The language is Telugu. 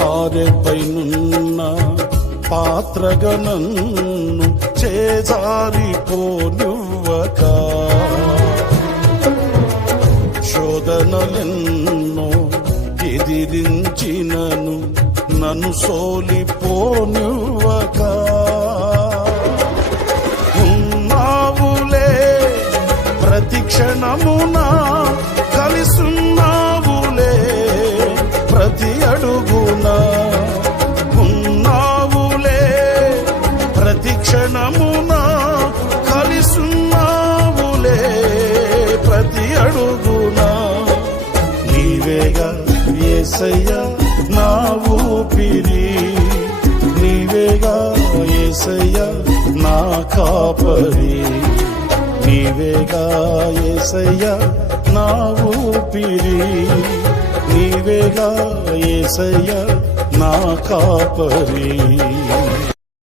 సారెపైనున్న పాత్రగా నన్ను చేజారిపోనివ్వక శోధనలెన్నో ఎదిరించినను నన్ను సోలిపోనివ్వక ఉన్నావులే ప్రతి క్షణమునా కలిసున్నావులే ప్రతి అడుగునా ఉన్నావులే ప్రతి క్షణమునా కలిసున్నావులే ప్రతి అడుగునా నీవేగా యేసయ్యా నా ఊపిరి నీవేగా యేసయ్యా నా కాపరి నీవేగా యేసయ్యా నా ఊపిరి నీవేగా యేసయ్యా నా కాపరి